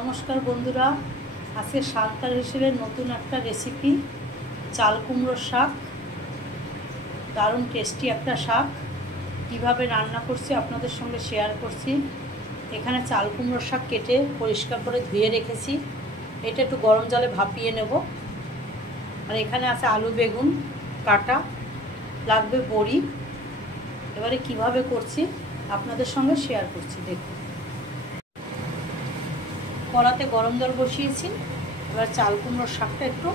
নমস্কার বন্ধুরা, আজকে সালতার হিসেবে নতুন একটা রেসিপি চাল কুমড়োর শাক। দারুণ টেস্টি একটা শাক, কিভাবে রান্না করছি আপনাদের সঙ্গে শেয়ার করছি। এখানে চাল কুমড়োর শাক কেটে পরিষ্কার করে ধুয়ে রেখেছি, এটা একটু গরম জলে ভাপিয়ে নেব। আর এখানে আছে আলু বেগুন কাটা, লাগবে বড়ি। এবারে কিভাবে করছি আপনাদের সঙ্গে শেয়ার করছি, দেখুন। কড়াতে গরম জল বসিয়েছি, এবার চাল কুমড়োর শাকটা একটু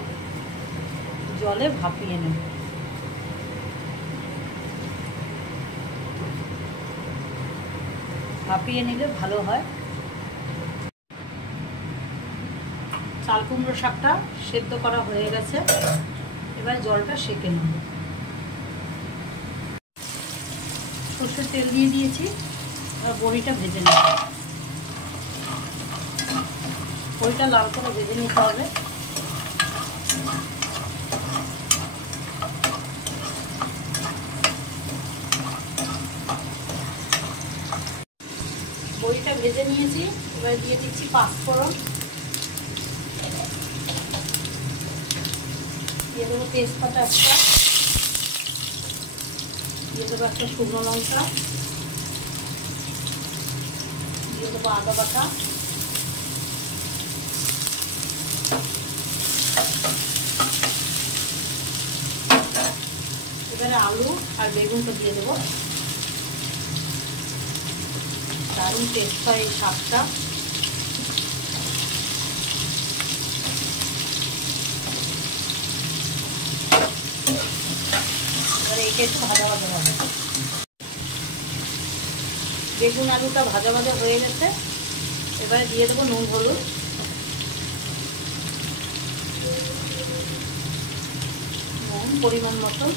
জলে ভাপিয়ে নেব। ভাপিয়ে নিলে ভালো হয়। চাল কুমড়ো শাকটা সেদ্ধ করা হয়ে গেছে, এবার জলটা সেঁকে নেব। সর্ষের তেল দিয়ে দিয়েছি, এবার বড়িটা ভেজে নেব। বড়িটা লাল করে ভেজে নিতে হবে। বড়িটা ভেজে নিয়েছি, এবার দিয়ে দিচ্ছি পাঁচফোড়ন, দিয়ে দেবো তেজপাতা একটা, দিয়ে দেবো একটা শুকনো লঙ্কা, দিয়ে দেবো আদা বাটা, এবারে আলু আর বেগুনটা দিয়ে দেবো। দারুণ টেস্ট হয় এই শাকটা। এবারে এটা একটু ভাজা ভাজা হবে। বেগুন আলুটা ভাজা ভাজা হয়ে গেছে, এবারে দিয়ে দেবো নুন হলুদ, নুন পরিমাণ মতো,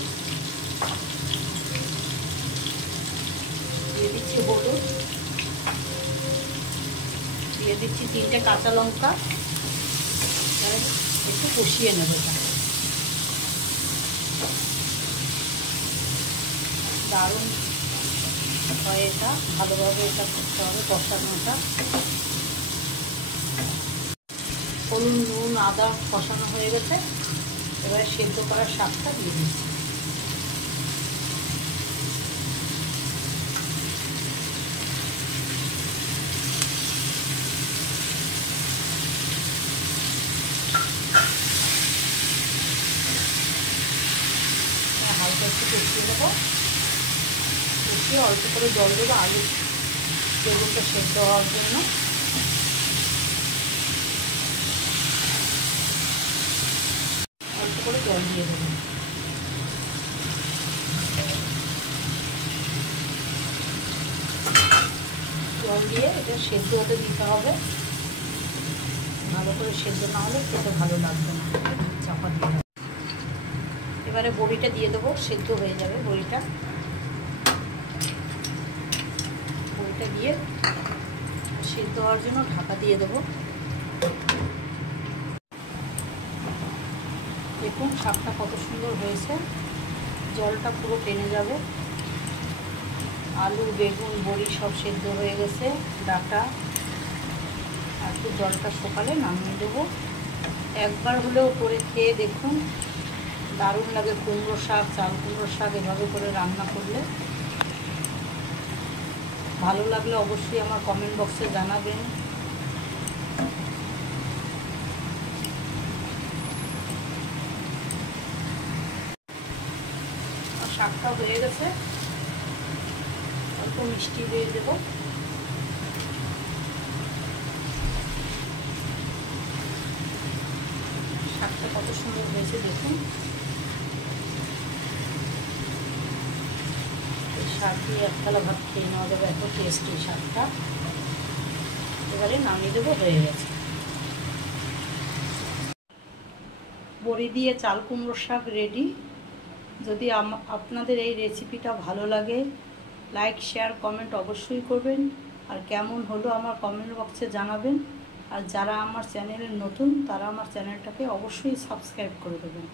দিয়ে দিচ্ছি হলুদ, দিয়ে দিচ্ছি 3টে কাঁচা লঙ্কা। একটু কষিয়ে নেব, দারুণ হয় এটা, ভালোভাবে এটা করতে হবে কষানোটা। হলুদ নুন আদা কষানো হয়ে গেছে, এবারে সেদ্ধ করার শাকটা দিয়ে দিচ্ছি। হালকা একটু কষিয়ে দেবো, কষিয়ে অল্প করে জল দেবো আলু বেগুনটা সেদ্ধ হওয়ার জন্য। অল্প করে জল দিয়ে দেবো। জল দিয়ে এটা সেদ্ধ হতে দিতে হবে, ভালো করে সেদ্ধ না হলে খেতে ভালো লাগবে না। চাপা দিয়ে দেবো। এবারে বড়িটা দিয়ে দেবো, সেদ্ধ হয়ে যাবে বড়িটা। বড়িটা দিয়ে সেদ্ধ হওয়ার জন্য ঢাকা দিয়ে দেবো। দেখুন শাকটা কত সুন্দর হয়েছে, জলটা পুরো টেনে যাবে। আলু বেগুন বড়ি সব সেদ্ধ হয়ে গেছে, ডাটা। আর একটু জলটা শুকালে নামিয়ে দেবো। একবার হলেও করে খেয়ে দেখুন, দারুণ লাগে কুমড়ো শাক, চাল কুমড়ো শাক এভাবে করে রান্না করলে। ভালো লাগলে অবশ্যই আমার কমেন্ট বক্সে জানাবেন। শাকটা হয়ে গেছে, অল্প মিষ্টি দিয়ে দেবো। শাকটা কত সুন্দর হয়েছে দেখুন। এই শাক দিয়ে একতলা ভাত খেয়ে নেওয়া যাবে, এত টেস্টি শাকটা। এবারে নামিয়ে দেবো, হয়ে গেছে। বড়ি দিয়ে চাল কুমড়োর শাক রেডি। যদি আপনাদের এই রেসিপিটা ভালো লাগে, লাইক শেয়ার কমেন্ট অবশ্যই করবেন। আর কেমন হলো আমার কমেন্ট বক্সে জানাবেন। আর যারা আমার চ্যানেলে নতুন, তারা আমার চ্যানেলটাকে অবশ্যই সাবস্ক্রাইব করে দেবেন।